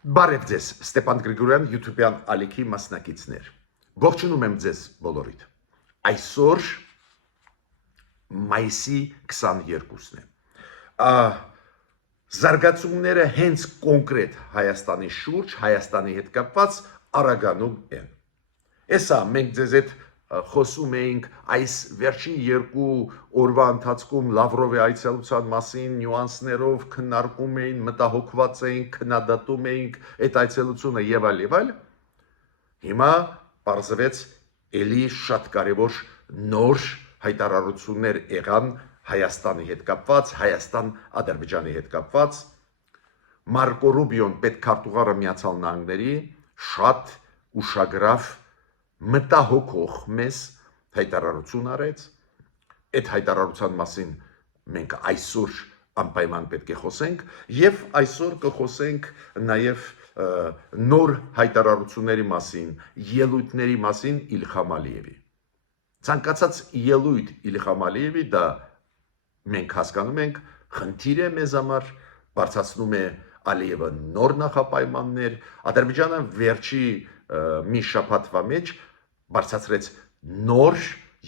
Բարև ձեզ, Ստեփան Գրիգորյան, YouTube-յան ալիքի մասնակիցներ։ Ողջունում եմ ձեզ բոլորիդ։ Այսօր մայիսի 22-ն է։ Զարգացումները հենց կոնկրետ Հայաստանի շուրջ, Հայաստանի հետ կապված արագանում են։ Էսա մենք ձեզ հետ խոսում էինք այս վերջին երկու օրվա ընթացքում Լավրովի այցելության մասին նյուանսներով քննարկում էին, մտահոգված էինք, քննադատում էինք այդ այցելությունը եւ այլ։ Հիմա պարզվեց էլի շատ կարևոր նոր հայտարարություններ եղան Հայաստանի հետ կապված, Հայաստան-Ադրբեջանի հետ կապված։ Մարկո Ռուբիոն պետքարտուղարը Միացյալ Նահանգների շատ ուշագրավ մտահոգող մեզ հայտարարություն արեց։ Այդ հայտարարության մասին մենք այսօր անպայման պետք է խոսենք եւ այսօր կխոսենք նաեւ նոր հայտարարությունների մասին, ելույթների մասին Իլհամ Ալիևի։ Ցանկացած ելույթ Իլհամ Ալիևի դա մենք հասկանում ենք խնդիր է մեզ համար, բարձրացնում է Ալիևը նոր նախապայմաններ, Ադրբեջանը վերջի մի շաբաթվա մեջ բարձրացրեց նոր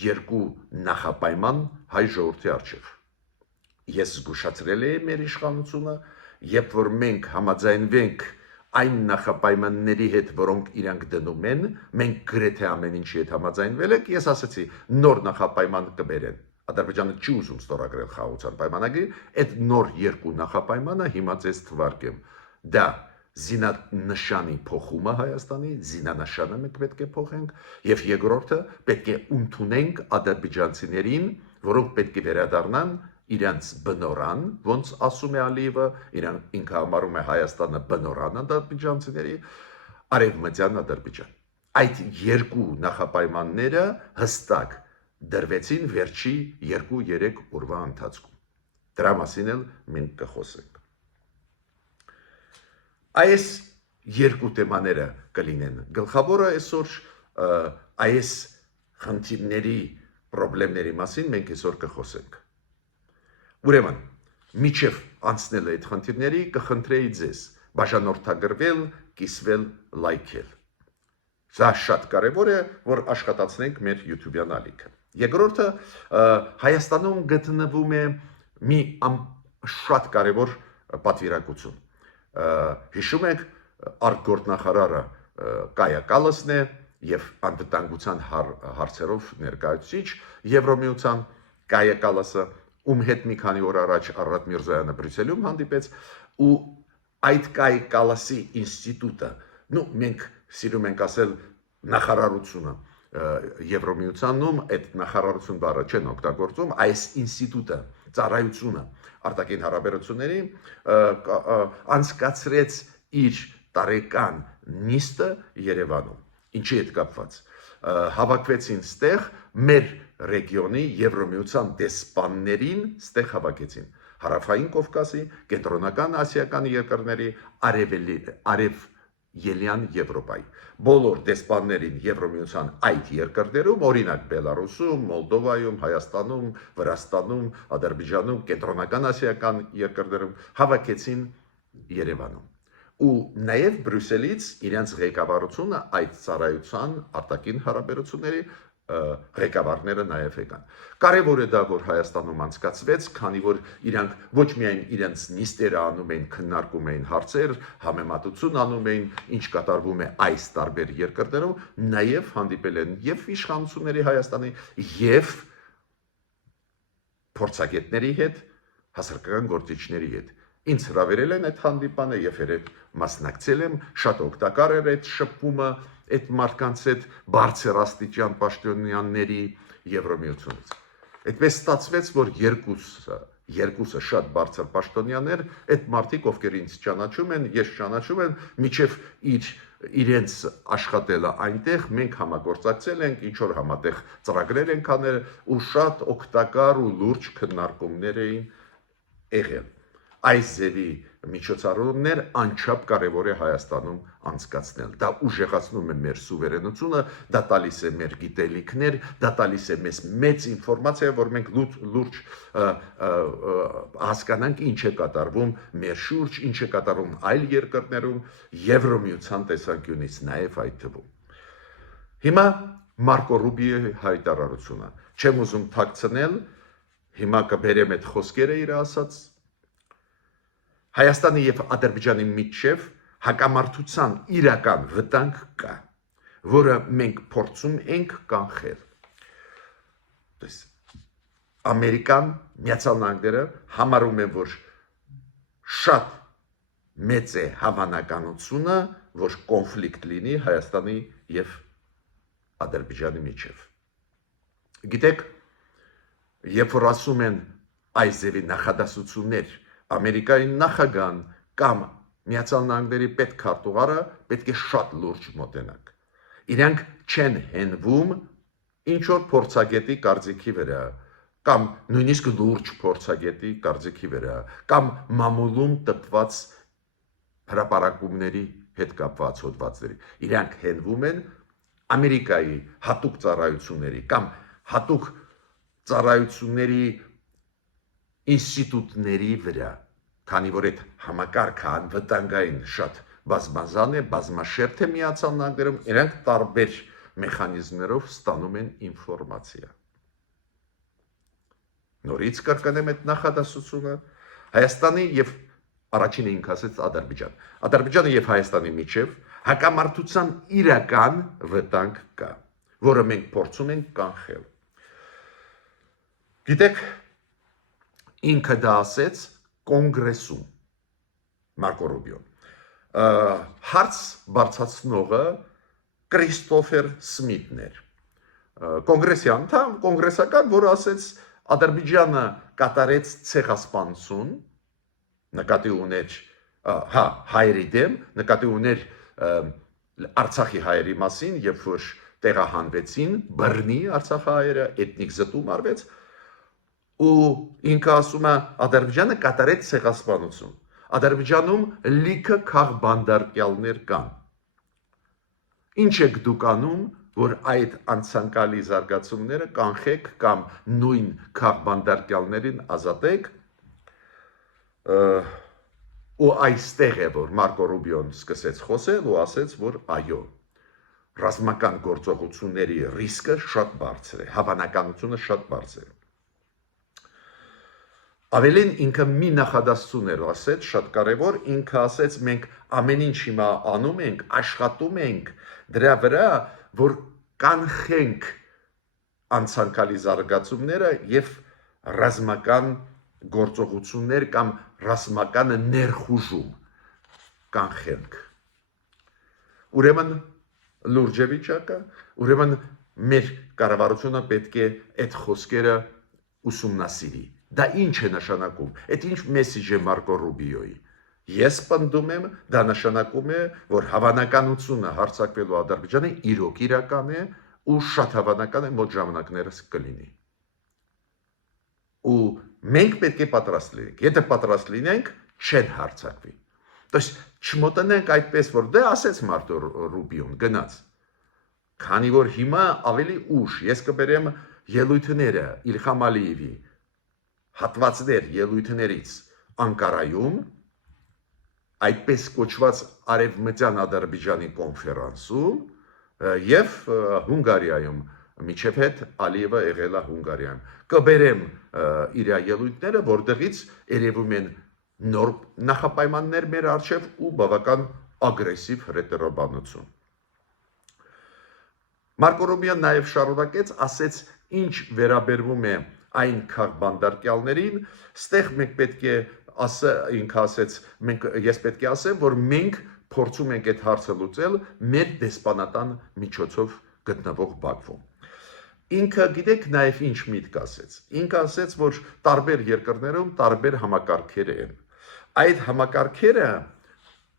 երկու նախապայման հայ ժողովրդի առջև։ Ես զգուշացրել եմ մեր իշխանությունը, երբ որ մենք համաձայնվենք այն նախապայմանների հետ, որոնք իրանք դնում են, մենք գրեթե ամեն ինչի հետ համաձայնվել ենք, ես ասացի նոր նախապայման կբերեն։ Ադրբեջանը չի ուզում ստորագրել խաղաղության պայմանագիր, այդ նոր երկու նախապայմանը հիմա ձեզ թվարկեմ։ Դա զինանշանի փոխումը Հայաստանի, զինանշանը մենք պետք է փոխենք, եւ երկրորդը պետք է ընդունենք ադրբեջանցիներին, որոնք պետք է վերադառնան իրանց բնորան, ոնց ասում է Ալիևը, ինքը համարում է Հայաստանը բնորան ադրբեջանցիների, արևմտյան Ադրբեջան։ Այդ երկու նախապայմանները հստակ դրվեցին վերջի 2-3 օրվա ընթացքում։ Դրա մասին էլ մենք կխոսենք։ Այս երկու թեմաները կլինեն։ Գլխավորը այսօր այս խնդիրների, խնդիրների մասին մենք այսօր կխոսենք։ Ուրեմն, միջև անցնել այդ խնդիրների կխնդրեի ձեզ բաժանորդագրվել, կիսվել, լայքել։ Դա շատ կարևոր է, որ աշխատացնենք մեր YouTube-յան ալիքը։ Երկրորդը Հայաստանում գտնվում է մի շատ կարևոր պատվիրակություն։ Հիշում եք, արտգործնախարարը Կայա Կալասն է եւ անվտանգության հարցերով ներկայացուցիչ Եվրոմիության Կայա Կալասը, ում հետ մի քանի օր առաջ Արարատ Միրզոյանը Բրյուսելում հանդիպեց, ու այդ Կայա Կալասի ինստիտուտը, մենք սիրում ենք ասել նախարարությունը Եվրոմիությունում, այդ նախարարություն բառը չեն օգտագործում, այս ինստիտուտը, ծառայությունը արտաքին հարաբերությունների անցկացրեց իր տարեկան նիստը Երևանում։ Ինչի հետ կապված։ Հավաքվեցին ստեղ մեր ռեգիոնի Եվրոմիության դեսպաններին ստեղ հավաքեցին։ Հարավային Կովկասի, Կենտրոնական Ասիական երկրների, Արևելյան Եվրոպայի։ Բոլոր դեսպաններին Եվրոմիության այդ երկրներում, օրինակ Բելարուսում, Մոլդովայում, Հայաստանում, Վրաստանում, Ադրբեջանում, Կենտրոնական Ասիական երկրներում հավաքեցին Երևանում։ Ու նաև Բրյուսելից իրենց ղեկավարությունը այդ ծառայության արտաքին հարաբերությունների ղեկավարները նաև եկան։ Կարևոր է դա, որ Հայաստանում անցկացվեց, քանի որ իրանք ոչ միայն իրենց նիստերը անում էին, քննարկում էին հարցեր, համեմատություն անում էին, ինչ կատարվում է այս տարբեր երկրներում, նաև հանդիպել են եւ իշխանությունների Հայաստանի եւ փորձագետների հետ, հասարակական գործիչների հետ։ Ինձ հրավիրել են այդ հանդիպանը եւ երեք մասնակցել եմ, շատ օգտակար էր այդ շփումը այդ մարդկանց հետ բարձր աստիճան պաշտոնյաների Եվրոմիությունից։ Այդպես ստացվեց, որ երկուսը շատ բարձր պաշտոնյաներ, այդ մարդիկ, ովքեր ինձ ճանաչում են, ես ճանաչում եմ, միջև իրենց աշխատելը այնտեղ մենք համագործակցել ենք, ինչ որ համատեղ ծրագրեր ենք անել ու շատ օգտակար ու լուրջ քննարկումներ էին եղել։ այս ձևի միջոցառումներ անչափ կարևոր է Հայաստանում անցկացնել։ Դա ուժեղացնում է մեր սուվերենությունը, դա տալիս է մեր գիտելիքներ, դա տալիս է մեզ մեծ ինֆորմացիա, որ մենք լուրջ հասկանանք ինչ է կատարվում մեր շուրջ, ինչ է կատարվում այլ երկրներում, Եվրոմիության տեսանկյունից նաև այդ թվում։ Հիմա Մարկո Ռուբիոյի հայտարարությունը։ Չեմ ուզում թաքցնել, հիմա կբերեմ այդ խոսքերը իր ասած։ Հայաստանի եւ Ադրբեջանի միջև հակամարտության իրական վտանգ կա, որը մենք փորձում ենք կանխել։ Ամերիկան, Միացյալ Նահանգները համարում են, որ շատ մեծ է հավանականությունը, որ կոնֆլիկտ լինի Հայաստանի եւ Ադրբեջանի միջև։ Գիտեք, երբ որ ասում են այս ձևի նախադասություններ, Ամերիկայի նախագահան կամ Միացյալ Նահանգների պետքարտուղարը պետք է շատ լուրջ մոտենանք։ Իրանք չեն հենվում ինչ որ փորձագետի կարծիքի վրա, կամ նույնիսկ լուրջ փորձագետի կարծիքի վրա, կամ մամուլում տպված հրապարակումների հետ կապված հոդվածների։ Իրանք հենվում են Ամերիկայի հատուկ ծառայությունների կամ հատուկ ծառայությունների ինստիտուտների վրա, քանի որ այդ համակարգը անվտանգային շատ բազմազան է, բազմաշերտ է Միացյալ Նահանգներում, իրանք տարբեր մեխանիզմներով ստանում են ինֆորմացիա։ Նորից կրկնեմ այդ նախադասությունը, Հայաստանի եւ առաջինը ինք ասեց Ադրբեջան։ Ադրբեջանը եւ Հայաստանի միջև հակամարտության իրական վտանգ կա, որը մենք փորձում ենք կանխել։ Գիտեք, ինքը դա ասեց կոնգրեսում, Մարկո Ռուբիոն։ Հարց բարձրացնողը Քրիստոֆեր Սմիթն էր, կոնգրեսի անդամ, կոնգրեսական, որը ասեց Ադրբեջանը կատարեց ցեղասպանություն, նկատի ուներ հայերի դեմ, նկատի ուներ Արցախի հայերի մասին, երբ որ տեղահանվեցին, բռնի Արցախի հայերը, էթնիկ զտում արվեց, ու ինքը ասում է Ադրբեջանը կատարեց ցեղասպանություն։ Ադրբեջանում լիքը քաղբանդարկյալներ կան։ Ինչ եք դուք անում, որ այդ անցանկալի զարգացումները կանխեք կամ նույն քաղբանդարկյալներին ազատեք, ու այստեղ է, որ Մարկո Ռուբիոն սկսեց խոսել ու ասեց, որ այո, ռազմական գործողությունների ռիսկը շատ բարձր է, հավանականությունը շատ բարձր է։ Ավելին ինքը մի նախադասություն էր ասեց, շատ կարևոր, ինքը ասեց մենք ամեն ինչ հիմա անում ենք, աշխատում ենք դրա վրա, որ կանխենք անցանկալի զարգացումները եւ ռազմական գործողություններ կամ ռազմական ներխուժում կանխենք։ Ուրեմն լուրջ է վիճակը, ուրեմն մեր կառավարությունը պետք է այդ խոսքերը ուսումնասիրի։ Դա ինչ է նշանակում, այդ ինչ մեսիջ է Մարկո Ռուբիոյի։ Ես պնդում եմ, դա նշանակում է, որ հավանականությունը հարձակվելու Ադրբեջանը իրոք իրական է ու շատ հավանական է մոտ ժամանակներս կլինի։ Ու մենք պետք է պատրաստ լինենք, եթե պատրաստ լինենք, չեն հարձակվի։ Դες չմոտնենք այդպես, որ դե ասեց Մարկո Ռուբիոն, գնաց։ Քանի որ հիմա ավելի ուշ, ես կբերեմ ելույթները Իլհամ Ալիևի հատվածներ ելույթներից Անկարայում, այդպես կոչված Արևմտյան Ադրբեջանի կոնֆերանսում եւ Հունգարիայում, միջև հետ Ալիևը եղել է Հունգարիայում։ Կբերեմ իր ելույթները, որտեղից երևում են նոր նախապայմաններ մեր առջև ու բավական ագրեսիվ հրետորաբանություն։ Մարկո Ռուբիոն նաև շարունակեց, ասեց, ինչ վերաբերվում է այն քաղբանդարկյալներին, ստեղ մենք պետք է ինքը ասեց, ես պետք է ասեմ, որ մենք փորձում ենք այդ հարցը լուծել մեր դեսպանատան միջոցով գտնվող Բաքվում։ Ինքը գիտեք նաև ինչ միտք ասեց։ Ինքը ասեց, որ տարբեր երկրներում տարբեր համակարգեր են։ Այդ համակարգերը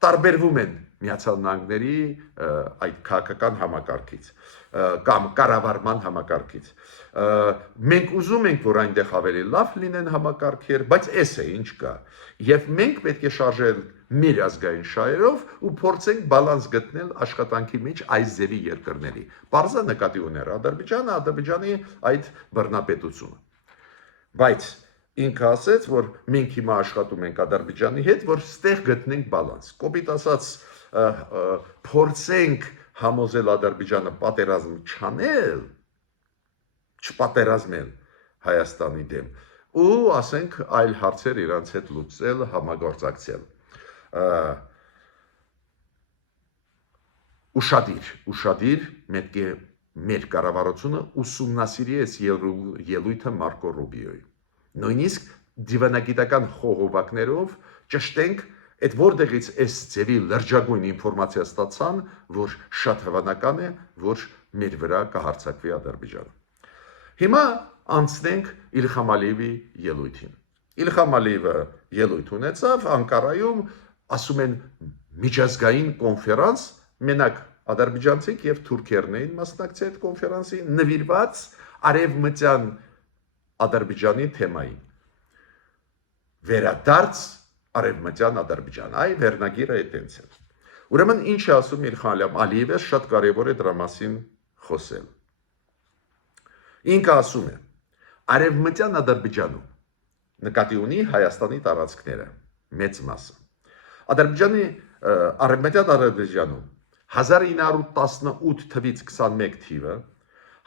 տարբերվում են Միացյալ Նահանգների այդ քաղաքական համակարգից կամ կառավարման համակարգից։ Մենք ուզում ենք, որ այնտեղ ավելի լավ լինեն համակարգեր, բայց էս է ինչ կա։ Եվ մենք պետք է շարժել մեր ազգային շահերով ու փորձենք բալանս գտնել աշխատանքի մեջ այս ձևի երկրների։ Պարզա նկատի ուներ Ադրբեջանը, Ադրբեջանի այդ բռնապետությունը։ Բայց ինքը ասեց, որ մենք հիմա աշխատում ենք Ադրբեջանի հետ, որ ստեղ գտնենք բալանս։ Կոպիտ ասած, փորձենք համոզել Ադրբեջանը պատերազմ չանել, չպատերազմել Հայաստանի դեմ, ու ասենք այլ հարցեր իրանց հետ լուծել, համագործակցել։ Ուշադիր պետք է մեր կառավարությունը ուսումնասիրի այս ելույթը Մարկո Ռուբիոյի։ Նույնիսկ դիվանագիտական խողովակներով ճշտենք այդ որտեղից այս ձևի լրջագույն ինֆորմացիա ստացան, որ շատ հավանական է, որ մեր վրա կհարձակվի Ադրբեջանը։ Հիմա անցնենք Իլհամ Ալիևի ելույթին։ Իլհամ Ալիևը ելույթ ունեցավ Անկարայում, ասում են միջազգային կոնֆերանս, մենակ ադրբեջանցիք եւ թուրքերն էին մասնակցել այդ կոնֆերանսին, նվիրված արևմտյան Ադրբեջանի թեմային։ Վերադարձ արևմտյան Ադրբեջան, այ վերնագիրը այդտենց է։ Ուրեմն ինչ է ասում Իլհամ Ալիևը, շատ կարևոր է դրա մասին խոսել։ Ինքը ասում է. արևմտյան Ադրբեջանում նկատի ունի Հայաստանի տարածքները, մեծ մասը։ Արևմտյան Ադրբեջանում 1918 թվից 21 թիվը,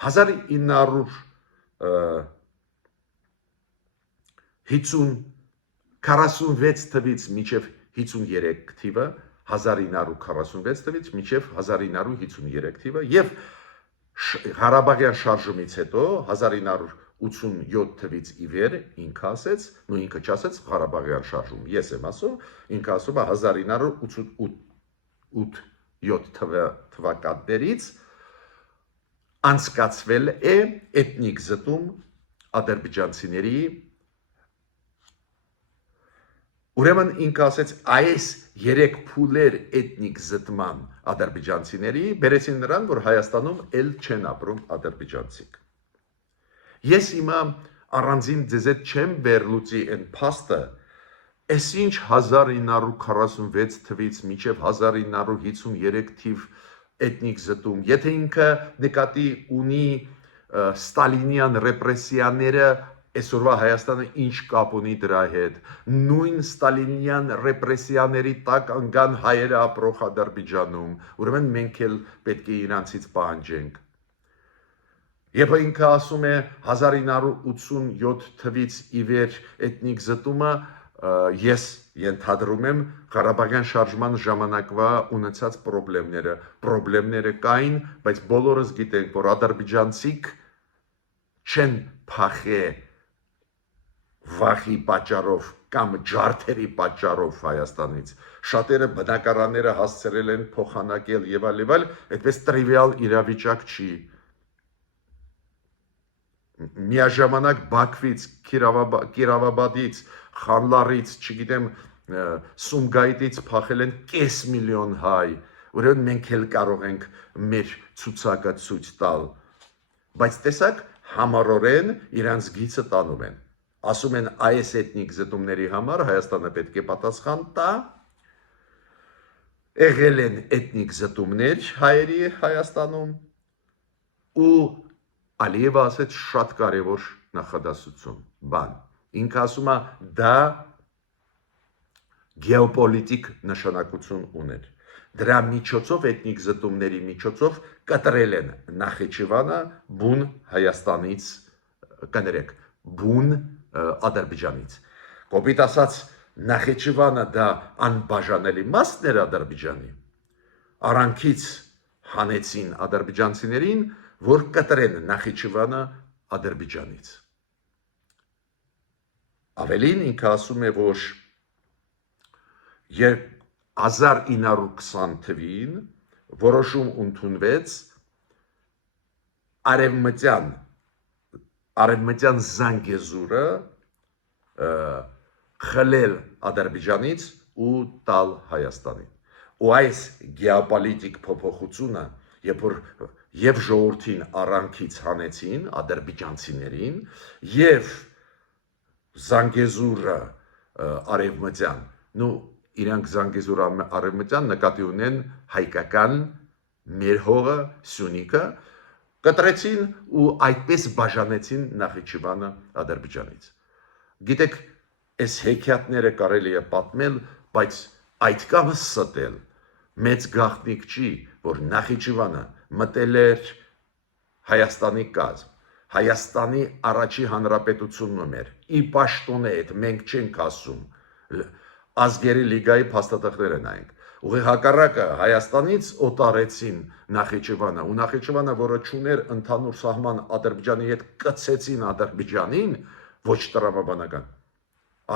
1946 թվից մինչև 53 թիվը, 1946 թվից մինչև 1953 թիվը եւ Ղարաբաղյան շարժումից հետո 1987 թվից ի վեր ինքը ասեց, նույն ինքը չասեց Ղարաբաղյան շարժում, ես եմ ասում, ինքը ասում է 1987 թվականներից անցկացվել է էթնիկ զտում ադրբեջանցիների։ Ուրեմն ինքը ասեց այս 3 փուլեր էթնիկ զտման ադրբեջանցիների բերեցին նրան, որ Հայաստանում էլ չեն ապրում ադրբեջանցիք։ Ես հիմա առանձին ձեզ հետ չեմ վերլուծի այն փաստը, այսինչ 1946 թվից մինչև 1953 թիվ էթնիկ զտում, եթե ինքը նկատի ունի ստալինյան ռեպրեսիաները, այսօրվա Հայաստանը ինչ կապ ունի դրա հետ, նույն ստալինյան ռեպրեսիաների տակ ընկան հայերը ապրող Ադրբեջանում, ուրեմն մենք էլ պետք է իրանցից պահանջենք։ Եվ ինքը ասում է 1987 թվից ի վեր էթնիկ զտումը, ես ենթադրում եմ Ղարաբաղյան շարժման ժամանակվա ունեցած պրոբլեմները կային, բայց բոլորս գիտենք, որ ադրբեջանցիք չեն փախե վախի պատճառով կամ ջարդերի պատճառով Հայաստանից, շատերը բնակարանները հասցրել են փոխանակել եւ այլ, այդպես տրիվիալ իրավիճակ չի։ Միաժամանակ Բաքվից, Կիրովաբադից, Խանլարից, չգիտեմ, Սումգայիթից փախել են կես միլիոն հայ, ուրեմն մենք էլ կարող ենք մեր ցուցակը ցույց տալ, բայց տեսակ համառորեն իրանց գիծը տանում են, ասում են այս էթնիկ զտումների համար Հայաստանը պետք է պատասխան տա, եղել են էթնիկ զտումներ հայերի Հայաստանում ու Ալիևը ասեց շատ կարևոր նախադասություն, բան, ինքը ասում է դա գեոպոլիտիկ նշանակություն ուներ, դրա միջոցով էթնիկ զտումների միջոցով կտրել են Նախիջևանը բուն Հայաստանից, կներեք, բուն Ադրբեջանից, կոպիտ ասած Նախիջևանը դա անբաժանելի մասն էր Ադրբեջանի, արանքից հանեցին ադրբեջանցիներին, որ կտրեն Նախիջևանը Ադրբեջանից։ Ավելին ինքը ասում է, որ 1920 թվին որոշում ընդունվեց արևմտյան Զանգեզուրը խլել Ադրբեջանից ու տալ Հայաստանին։ ու այս գեոպոլիտիկ փոփոխությունը, երբ որ եւ ժողովրդին առանքից հանեցին ադրբեջանցիներին եւ Զանգեզուրը արևմտյան, իրանք Զանգեզուր արևմտյան նկատի ունեն հայկական մեր հողը Սյունիքը կտրեցին ու այդպես բաժանեցին Նախիջևանը Ադրբեջանից։ Գիտեք, այս հեքիաթները կարելի է պատմել, բայց այդքան ստել մեծ գաղտնիք չի, որ Նախիջևանը մտել էր Հայաստանի կազմ, Հայաստանի առաջի հանրապետությունն էր, ի պաշտոնե այդ մենք չենք ասում, ազգերի լիգայի փաստաթղթերը նայենք, ուղղի հակառակը Հայաստանից օտարեցին Նախիջևանը, ու Նախիջևանը, որը չուներ ընդհանուր սահման Ադրբեջանի հետ, կցեցին Ադրբեջանին, ոչ տրամաբանական,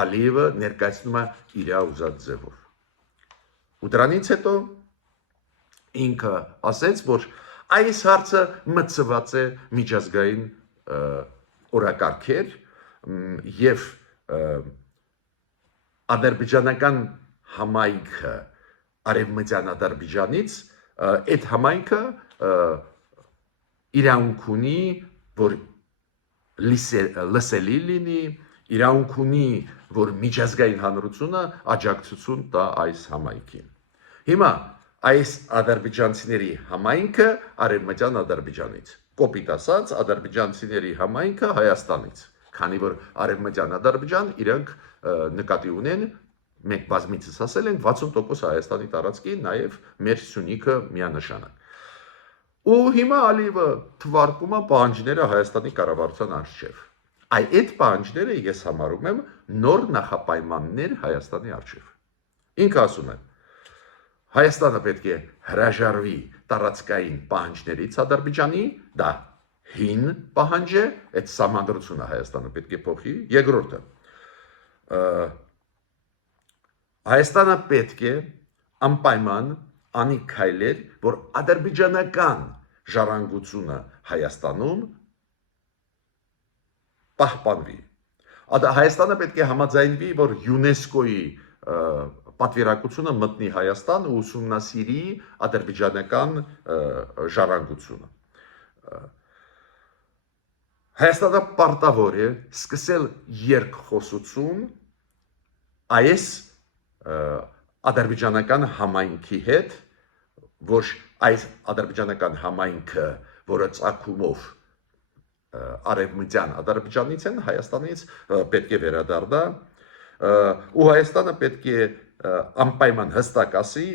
Ալիևը ներկայացնում է իր ուզած ձևով։ Ու դրանից հետո ինքը ասեց, որ այս հարցը մտցված է միջազգային օրակարգեր եւ ադրբեջանական համայնքը արևմտյան Ադրբեջանից այդ համայնքը իրավունք ունի, որ լսելի լինի, իրավունք ունի, որ միջազգային հանրությունը աջակցություն տա այս համայնքին։ Հիմա այս ադրբեջանցիների համայնքը արևմտյան Ադրբեջանից, կոպիտ ասած ադրբեջանցիների համայնքը Հայաստանից, քանի որ արևմտյան Ադրբեջան իրանք նկատի ունեն, մենք բազմիցս ասել ենք 60% Հայաստանի տարածքի, նաև մեր Սյունիքը միանշանակ։ Ու հիմա Ալիևը թվարկում է պահանջները Հայաստանի կառավարության առջև։ Այդ պահանջները ես համարում եմ նոր նախապայմաններ Հայաստանի առջև։ Ինքը ասում է, Հայաստանը պետք է հրաժարվի տարածքային պահանջներից Ադրբեջանի, դա հին պահանջ է, այդ սահմանադրությունը Հայաստանը պետք է փոխի։ Երկրորդը, Հայաստանը պետք է անպայման անի քայլեր, որ ադրբեջանական ժառանգությունը Հայաստանում պահպանվի։ Հայաստանը պետք է համաձայնվի, որ ՅՈՒՆԵՍԿՕ-ի պատվիրակությունը մտնի Հայաստան ու ուսումնասիրի ադրբեջանական ժառանգությունը։ Հայաստանը պարտավոր է սկսել երկխոսություն այս ադրբեջանական համայնքի հետ, որ այս ադրբեջանական համայնքը, որը ծագումով արևմտյան Ադրբեջանից են, Հայաստանից պետք է վերադառնա, ու Հայաստանը պետք է անպայման հստակ ասի,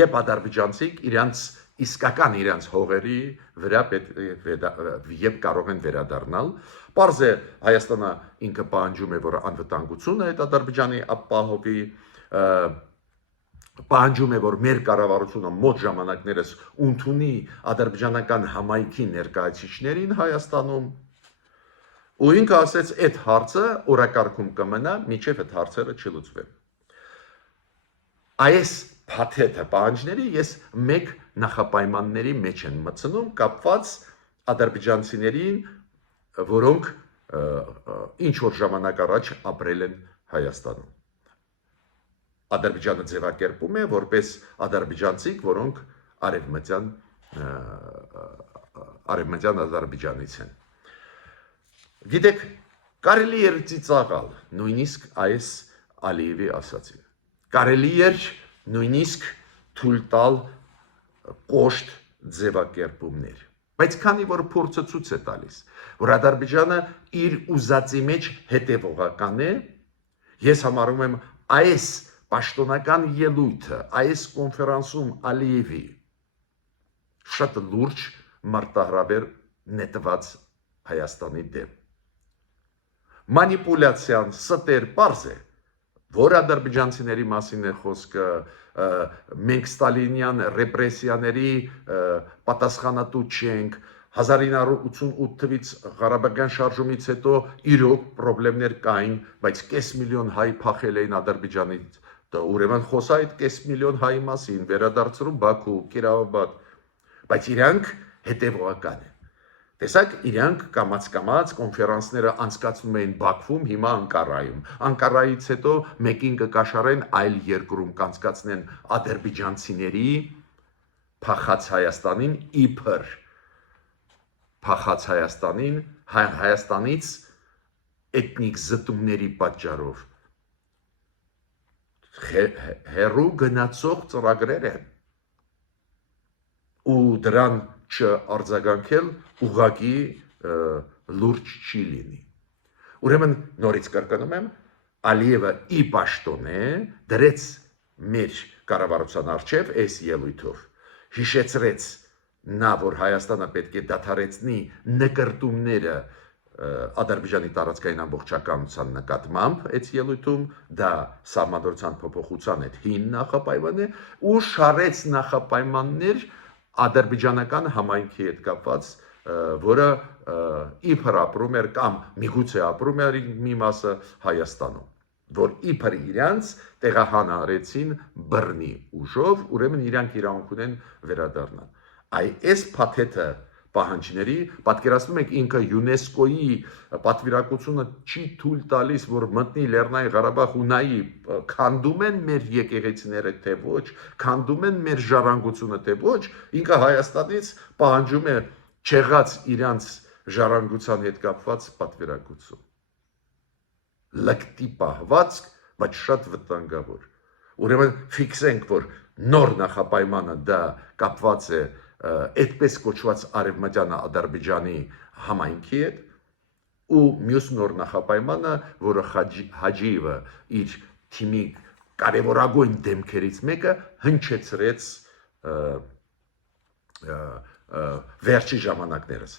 երբ ադրբեջանցիք իրանց իսկական իրանց հողերի վրա երբ կարող են վերադառնալ, պարզ է Հայաստանը ինքը պահանջում է, որ անվտանգությունը այդ Ադրբեջանի ապահովի, պահանջում է, որ մեր կառավարությունը մոտ ժամանակներս ընդունի ադրբեջանական համայնքի ներկայացուցիչներին Հայաստանում, ու ինքը ասեց, այդ հարցը օրակարգում կմնա, մինչև այդ հարցերը չլուծվեն։ Այս փաթեթը պահանջների ես մեկ նախապայմանների մեջ են մտցնում կապված ադրբեջանցիներին, որոնք ինչ որ ժամանակ առաջ ապրել են Հայաստանում։ Ադրբեջանը ձևակերպում է որպես ադրբեջանցիք, որոնք արևմտյան Ադրբեջանից են։ Գիտեք, կարելի էր ծիծաղալ նույնիսկ այս Ալիևի ասացին։ Կարելի էր նույնիսկ թույլ տալ կոշտ ձևակերպումներ։ Բայց քանի որ փորձը ցույց է տալիս, որ Ադրբեջանը իր ուզածի մեջ հետևողական է, ես համարում եմ այս պաշտոնական ելույթը, այս կոնֆերանսում Ալիևի շատ լուրջ մարտահրավեր նետված Հայաստանի դեմ։ Մանիպուլյացիան ստեր պարզ է, որ ադրբեջանցիների մասին է խոսքը, մենք ստալինյան ռեպրեսիաների պատասխանատու չենք, 1988 թվականից Ղարաբաղյան շարժումից հետո իրոք խնդիրներ կային, բայց կես միլիոն հայ փախել էին Ադրբեջանից, ուրեմն խոսա այդ կես միլիոն հայի մասին, վերադարձրու Բաքու, Կիրովաբադ, բայց իրանք հետևողական են։ Տեսակ իրանք կամաց կոնֆերանսները անցկացնում էին Բաքվում, հիմա Անկարայում։ Անկարայից հետո մեկին կկաշառեն այլ երկրում կանցկացնեն ադրբեջանցիների փախած Հայաստանին իբր փախած Հայաստանին Հայաստանից էթնիկ զտումների պատճառով հերու գնացող ծրագրեր են ու դրան չարձագանքել ուղղակի լուրջ չի լինի։ Ուրեմն նորից կրկնում եմ, Ալիևը ի պաշտոնե դրեց մեր կառավարության առջև այս ելույթով, հիշեցրեց նա, որ Հայաստանը պետք է դադարեցնի նկրտումները Ադրբեջանի տարածքային ամբողջականության նկատմամբ այդ ելույթում, դա սահմանադրության փոփոխության հետ հին նախապայման է ու շարեց նախապայմաններ ադրբեջանական համայնքի հետ կապված, որը իբր ապրում էր կամ միգուցե ապրում էր մի մասը Հայաստանում, որ իբր իրանց տեղահանարեցին բռնի ուժով, ուրեմն իրանք իրավունք ունեն վերադառնալ։ Այս փաթեթը պահանջների, պատկերացնում եք ինքը ՅՈՒՆԵՍԿՕ-ի պատվիրակությունը չի թույլ տալիս, որ մտնի Լեռնային Ղարաբաղ ու նայի քանդում են մեր եկեղեցիները թե ոչ, քանդում են մեր ժառանգությունը թե ոչ, ինքը Հայաստանից պահանջում է չեղած իրանց ժառանգության հետ կապված պատվիրակություն։ Լկտի պահվածք, բայց շատ վտանգավոր։ Ուրեմն ֆիքսենք, որ նոր նախապայմանը դա կապված է այդպես կոչված արևմտյան Ադրբեջանի համայնքի հետ ու մյուս նոր նախապայմանը, որը Հաջիևը իր թիմի կարևորագույն դեմքերից մեկը հնչեցրեց վերջի ժամանակներս։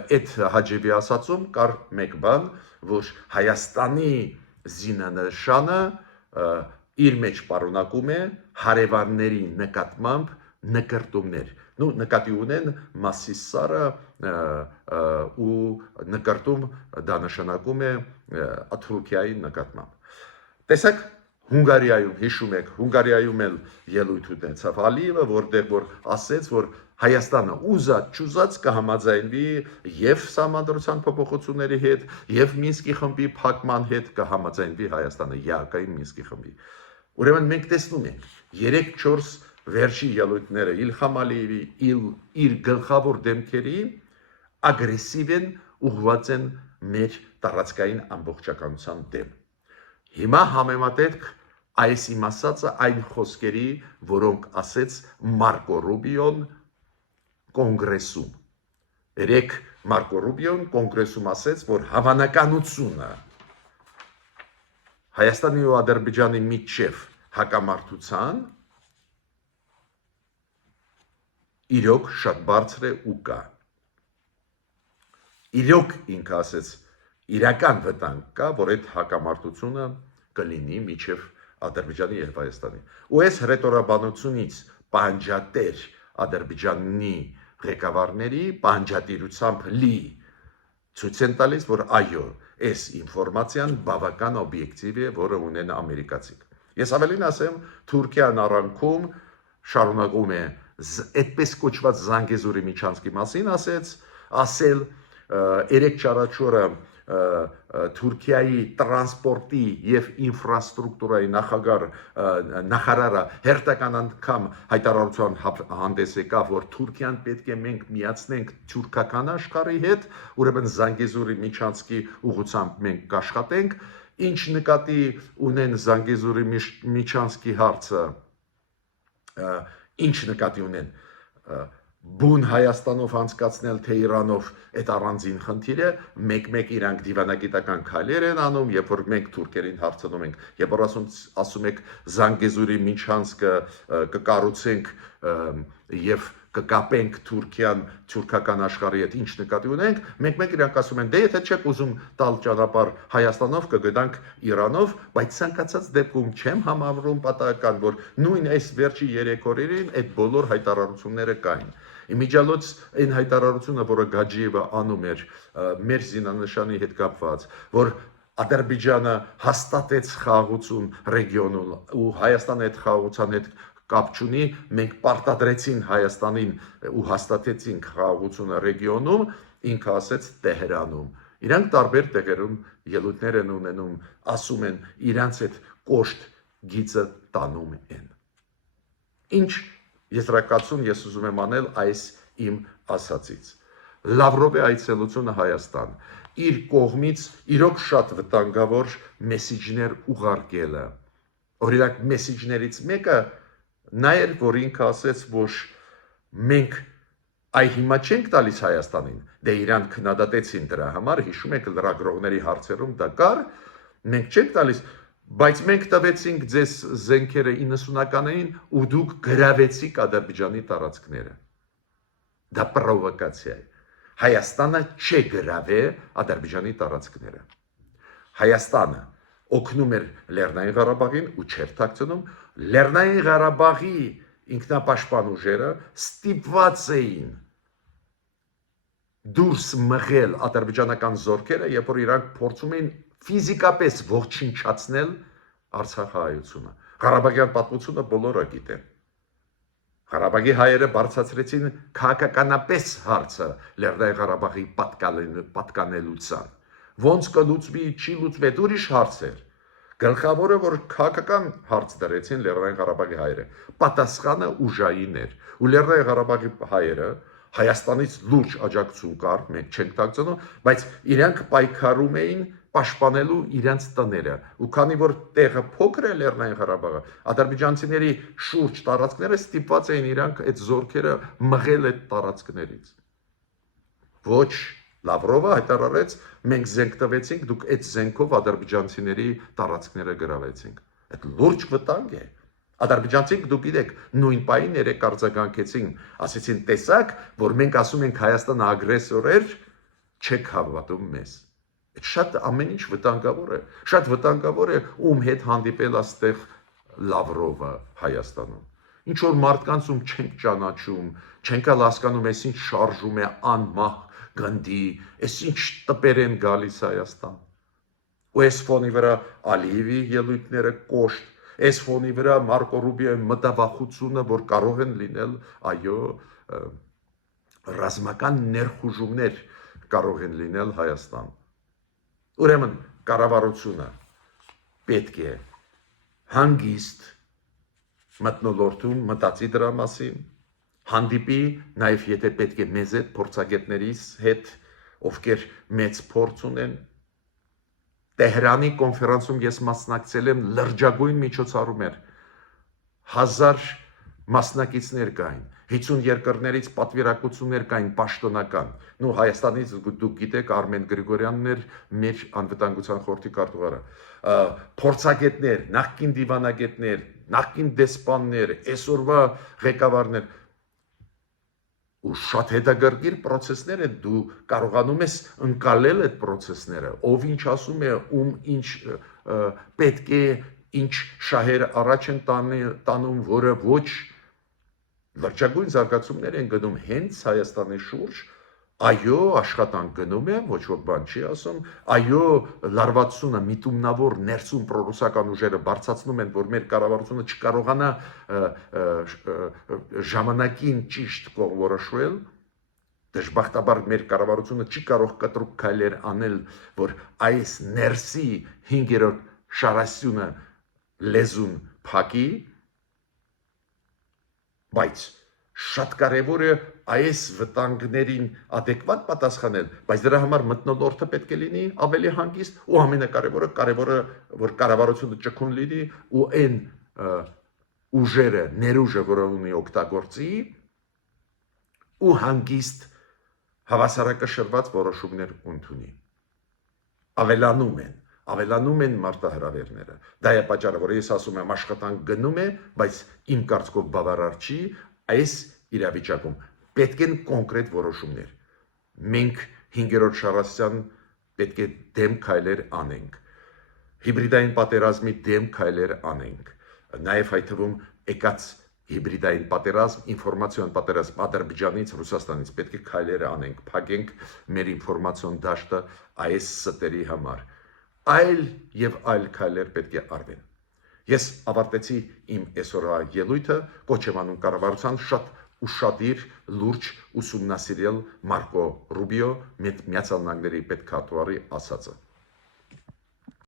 Այդ Հաջիևի ասածում կար մեկ բան, որ Հայաստանի զինանշանը իր մեջ պարունակում է հարևանների նկատմամբ նկրտումներ։ Նկատի ունեն Մասիսարը ու նկրտում դա նշանակում է Թուրքիայի նկատմամբ։ Տեսեք, Հունգարիայում, հիշում եք, Հունգարիայում էլ ելույթ ունեցավ Ալիևը, որտեղ որ ասեց, որ Հայաստանը ուզած կհամաձայնվի եւ սահմանադրության փոփոխությունների հետ, եւ Մինսկի խմբի փակման հետ կհամաձայնվի Հայաստանը, ԵԱԿ-ի Մինսկի խմբի։ Ուրեմն մենք տեսնում ենք 3-4 վերջի ելույթները Իլհամ Ալիևի իր գլխավոր դեմքերի ագրեսիվ են, ուղղված են մեր տարածքային ամբողջականության դեմ։ Հիմա համեմատենք այս իմ ասածը այն խոսքերի, որոնք ասեց Մարկո Ռուբիոն կոնգրեսում։ Երեք Մարկո Ռուբիոն կոնգրեսում ասեց, որ հավանականությունը Հայաստանի ու Ադրբեջանի միջև հակամարտության իրոք շատ բարձր է ու կա։ Իրոք ինքը ասեց, իրական վտանգ կա, որ այդ հակամարտությունը կլինի միջև Ադրբեջանի եւ Հայաստանի։ Ու այս հռետորաբանությունից պահանջատեր Ադրբեջանի ղեկավարների պահանջատիրությամբ լի ցույց են տալիս, որ այո, այս ինֆորմացիան բավական օբյեկտիվ է, որը ունեն ամերիկացիք։ Ես ավելին ասեմ, Թուրքիան առանքում շարունակում է այդպես կոչված Զանգեզուրի միջանցքի մասին ասել, երեք չարաչորը Թուրքիայի տրանսպորտի եւ ինֆրաստրուկտուրայի նախարարը հերթական անգամ հայտարարության հանդես եկավ, որ Թուրքիան պետք է մենք միացնենք թուրքական աշխարհի հետ, ուրեմն Զանգեզուրի միջանցքի ուղղությամբ մենք կաշխատենք, ինչ նկատի ունեն Զանգեզուրի միջանցքի հարցը, ինչ նկատի ունեն բուն Հայաստանով անցկացնել թե Իրանով այդ առանձին խնդիրը, մեկ իրանք դիվանագիտական քայլեր են անում, երբ որ մենք թուրքերին հարցնում ենք, երբ որ ասում եք Զանգեզուրի միջանցքը կկառուցենք եւ կկապենք Թուրքիան թուրքական աշխարհի հետ, ինչ նկատի ունենք, մեկ իրանք ասում են, դե եթե չեք ուզում տալ ճանապարհ Հայաստանով կգնանք Իրանով, բայց ցանկացած դեպքում չեմ համարում պատահական, որ նույն այս վերջի 3 օրերին այդ բոլոր հայտարարությունները կային։ Իմիջիալոց այն հայտարարությունը, որը Գաջիևը անում էր մեր զինանշանի հետ կապված, որ Ադրբեջանը հաստատեց խաղաղություն ռեգիոնում ու Հայաստանը այդ խաղաղության հետ կապ չունի, մենք պարտադրեցին Հայաստանին ու հաստատեցին խաղաղությունը ռեգիոնում, ինքը ասեց Տեհրանում։ Իրանք տարբեր տեղերում ելույթներ են ունենում, ասում են իրանց այդ կոշտ գիծը տանում են։ Ինչ եզրակացություն ես ուզում եմ անել այս իմ ասացից։ Լավրովի այցելությունը Հայաստան իր կողմից իրոք շատ վտանգավոր մեսիջներ ուղարկելը։ Օրինակ մեսիջներից մեկը նա էր, որ ինքը ասեց, որ մենք հիմա չենք տալիս Հայաստանին, դե իրան քննադատեցին դրա համար, հիշում եք լրագրողների հարցերում դա կար, մենք չենք տալիս, բայց մենք տվեցինք ձեզ զենքերը 90-ականներին ու դուք գրավեցիք Ադրբեջանի տարածքները։ Դա պրովոկացիա է։ Հայաստանը չգրավե Ադրբեջանի տարածքները։ Հայաստանը օգնում էր Լեռնային Ղարաբաղին ու չէր թաքցնում, Լեռնային Ղարաբաղի ինքնապաշտպան ուժերը ստիպված էին դուրս մղել ադրբեջանական զորքերը, երբ որ իրանք փորձում էին ֆիզիկապես ողջնչացնել Արցախահայությունը։ Ղարաբաղյան պատմությունը բոլորը գիտեն։ Ղարաբաղի հայերը բարձրացրեցին քաղաքականապես հարցը Լեռնային Ղարաբաղի պատկանելուցան։ Ոնց կլուծվի, չի լուծվի, ուրիշ հարց էր։ Գլխավորը, որ քաղաքական հարց դրեցին Լեռնային Ղարաբաղի հայերը, պատասխանը ուժային էր։ Ու Լեռնային Ղարաբաղի հայերը Հայաստանից լուրջ աջակցություն կար, մենք չենք տակցնում, բայց իրանք պայքարում էին պաշտպանելու իրենց տները։ Ու քանի որ տեղը փոքր է Լեռնային Ղարաբաղը, ադրբեջանցիների շուրջ տարածքները ստիպված էին իրանք այդ զորքերը մղել այդ տարածքներից։ Ոչ, Լավրովը հայտարարեց, մենք զենք տվեցինք, դուք այդ զենքով ադրբեջանցիների տարածքները գրավեցինք։ Այդ լուրջ վտանգ է։ Ադրբեջանցիք դուք գիտեք, նույն պահին երեք արձագանքեցին, ասեցին տեսակ, որ մենք ասում ենք Հայաստանը ագրեսոր էր, չեք հավատում մեզ։ Այդ շատ ամեն ինչ վտանգավոր է։ Շատ վտանգավոր է ում հետ հանդիպել աստեղ Լավրովը Հայաստանում։ Ինչ որ մարդկանց ում չենք ճանաչում, չենք հասկանում, այս ինչ շարժում է անմահ գնդի, այս ինչ տպեր են գալիս Հայաստան։ Ու այս ֆոնի վրա Ալիևի ելույթները կոշտ, այս ֆոնի վրա Մարկո Ռուբիոյի մտավախությունը, որ կարող են լինել, այո, ռազմական ներխուժումներ կարող են լինել Հայաստան։ Ուրեմն կառավարությունը պետք է հանգիստ մթնոլորտում մտածի դրա մասին, հանդիպի, նաև եթե պետք է մեզ հետ փորձագետներից հետ, ովքեր մեծ փորձ ունեն։ Տեհրանի կոնֆերանսում ես մասնակցել եմ, լրջագույն միջոցառում էր, 1000 մասնակիցներ կային, 50 երկրներից պատվիրակություններ կային պաշտոնական։ Նու Հայաստանից դուք գիտեք Արմեն Գրիգորյանն էր մեր անվտանգության խորհրդի քարտուղարը։ Փորձագետներ, նախկին դիվանագետներ, նախկին դեսպաններ, այսօրվա ղեկավարներ ու շատ հետաքրքիր process-ներ են, դու կարողանում ես ընկալել այդ process-ները, ով ինչ ասում է, ում ինչ պետք է, ինչ շահեր առաջ են տանում, որը ոչ, լրջագույն զարգացումներ են գնում հենց Հայաստանի շուրջ, այո, աշխատանք գնում է, ոչ ոք բան չի ասում, այո, լարվածությունը միտումնավոր ներսում պրոռուսական ուժերը բարձրացնում են, որ մեր կառավարությունը չկարողանա ժամանակին ճիշտ որոշվել, դժբախտաբար մեր կառավարությունը չի կարող կտրուկ քայլեր անել, որ այս ներսի 5-րդ շարասյունը լեզուն փակի, բայց շատ կարևոր է այս վտանգներին adekvat պատասխանել, բայց դրա համար մթնոլորտը պետք է լինի ավելի հանգիստ ու ամենակարևորը, որ կառավարությունը ճկուն լինի ու այն ուժերը, ներուժը, որը ունի օգտագործի ու հանգիստ հավասարակշռված որոշումներ ընդունի։ Ավելանում են մարտահրավերները։ Դա է պատճառը, որ ես ասում եմ աշխատանք գնում է, բայց իմ կարծիքով բավարար չի, այս իրավիճակում պետք են կոնկրետ որոշումներ։ Մենք 5-րդ շարասյան պետք է դեմ քայլեր անենք։ Հիբրիդային պատերազմի դեմ քայլեր անենք։ Նաև այդ թվում եկած հիբրիդային պատերազմ, ինֆորմացիոն պատերազմ Ադրբեջանից, Ռուսաստանից պետք է քայլեր անենք, փակենք մեր ինֆորմացիոն դաշտը այս ստերի համար։ Այլ եւ այլ քայլեր պետք է արվեն։ Ես ավարտեցի իմ այսօրվա ելույթը, կոչ եմ անում կառավարության շատ ուշադիր լուրջ ուսումնասիրել Մարկո Ռուբիո Միացյալ Նահանգների պետքարտուղարի ասածը։